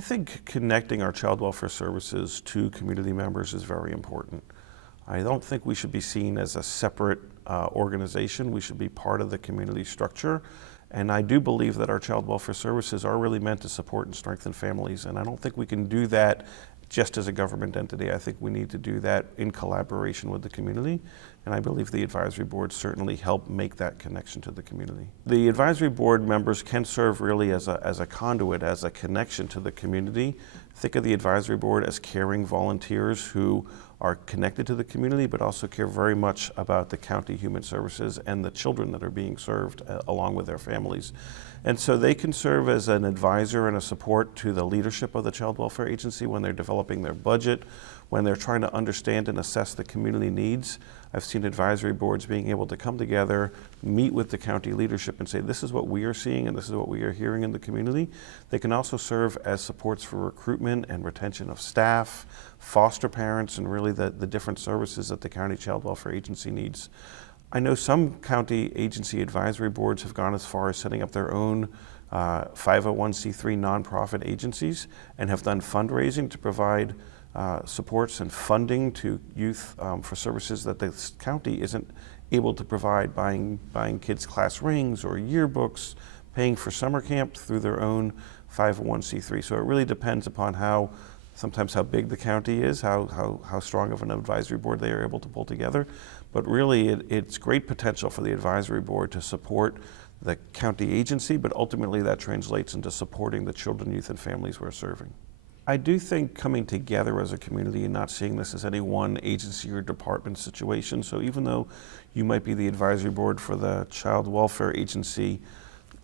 I think connecting our child welfare services to community members is very important. I don't think we should be seen as a separate organization. We should be part of the community structure. And I do believe that our child welfare services are really meant to support and strengthen families. And I don't think we can do that just as a government entity. I think we need to do that in collaboration with the community. And I believe the advisory boards certainly help make that connection to the community. The advisory board members can serve really as a conduit, as a connection to the community. Think of the advisory board as caring volunteers who are connected to the community, but also care very much about the county human services and the children that are being served along with their families. And so they can serve as an advisor and a support to the leadership of the child welfare agency when they're developing their budget, when they're trying to understand and assess the community needs. I've seen advisory boards being able to come together, meet with the county leadership and say, this is what we are seeing and this is what we are hearing in the community. They can also serve as supports for recruitment and retention of staff, foster parents, and really the different services that the county child welfare agency needs. I know some county agency advisory boards have gone as far as setting up their own 501c3 nonprofit agencies and have done fundraising to provide supports and funding to youth for services that the county isn't able to provide, buying kids class rings or yearbooks, paying for summer camp through their own 501c3. So it really depends upon sometimes how big the county is, how strong of an advisory board they are able to pull together. But really it's great potential for the advisory board to support the county agency, but ultimately that translates into supporting the children, youth, and families we're serving. I do think coming together as a community and not seeing this as any one agency or department situation. So even though you might be the advisory board for the child welfare agency,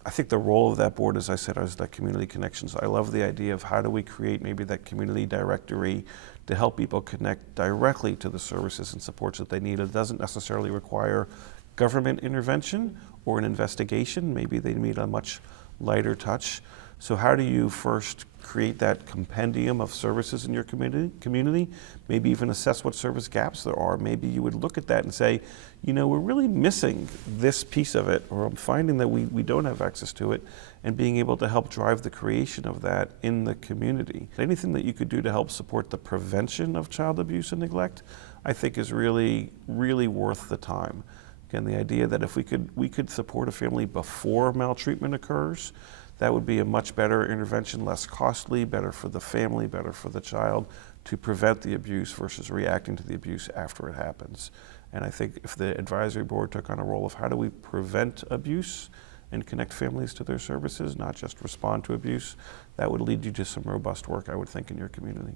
I think the role of that board, as I said, is that community connections. I love the idea of how do we create maybe that community directory to help people connect directly to the services and supports that they need. It doesn't necessarily require government intervention or an investigation. Maybe they need a much lighter touch. So how do you first create that compendium of services in your community? Maybe even assess what service gaps there are. Maybe you would look at that and say, you know, we're really missing this piece of it, or I'm finding that we don't have access to it, and being able to help drive the creation of that in the community. Anything that you could do to help support the prevention of child abuse and neglect, I think is really, really worth the time. Again, the idea that if we could support a family before maltreatment occurs, that would be a much better intervention, less costly, better for the family, better for the child, to prevent the abuse versus reacting to the abuse after it happens. And I think if the advisory board took on a role of how do we prevent abuse and connect families to their services, not just respond to abuse, that would lead you to some robust work, I would think, in your community.